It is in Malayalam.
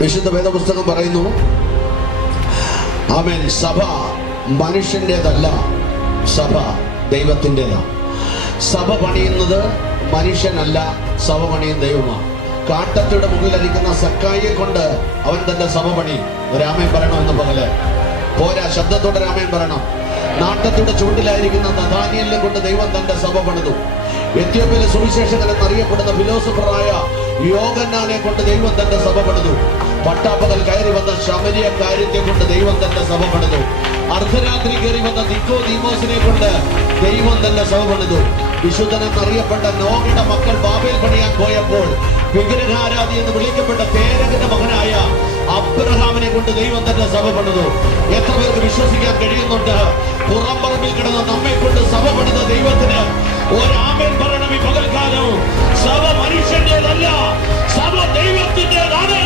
വിശുദ്ധ വേദപുസ്തകം പറയുന്നു, ആമേൻ, സഭ മനുഷ്യൻ്റെതല്ല, സഭ ദൈവത്തിൻ്റെതാണ്. സഭ പണിയുന്നത് മനുഷ്യനല്ല, സഭ പണിയും ദൈവമാണ്. കാട്ടത്തിയുടെ മുകളിലിരിക്കുന്ന സക്കായിയെ കൊണ്ട് അവൻ തന്റെ സഭ പണി. രാമൻ പറയണമെന്ന് പകല് പോരാ, ശബ്ദത്തോടെ രാമൻ പറയണം. നാട്ടത്തിയുടെ ചൂണ്ടിലായിരിക്കുന്ന നഥാനിയലിനെ കൊണ്ട് ദൈവം തന്റെ സഭ പണിതു. എത്യോപ്യയിലെ സുവിശേഷകൻ എന്നറിയപ്പെടുന്ന ഫിലോസഫറായ യോഹന്നാനെ കൊണ്ട് ദൈവം തന്റെ സഭ പണിതു. പട്ടാപ്പകൽ കയറി വന്ന ശമരിയ കാര്യത്തെ കൊണ്ട് ദൈവം തന്റെ സഭ പണിതു. അർദ്ധരാത്രി കയറി വന്ന നിക്കോദീമോസിനെ കൊണ്ട് ദൈവം തന്റെ സഭ പണിതു. വിശുദ്ധൻ എന്നറിയപ്പെട്ട നോഹയുടെ മക്കൾ ബാബേൽ പണിയാൻ പോയപ്പോൾ വിഗ്രഹാരാധി എന്ന് വിളിക്കപ്പെട്ട തേരകന്റെ മകനായ അബ്രഹാമിനെ കൊണ്ട് ദൈവം തന്റെ സഭ പണിതു. എത്ര പേർക്ക് വിശ്വസിക്കാൻ കഴിയുന്നുണ്ട്? പുറംപറമ്പിൽ കിടന്ന നമ്മെ കൊണ്ട് സഭ പണിത ദൈവത്തിന് ഒരാമേൻ പറയണം ഈ പകൽക്കാലം. സഭ മനുഷ്യന്റേതല്ല, സഭ ദൈവത്തിൻ്റെതാണ്.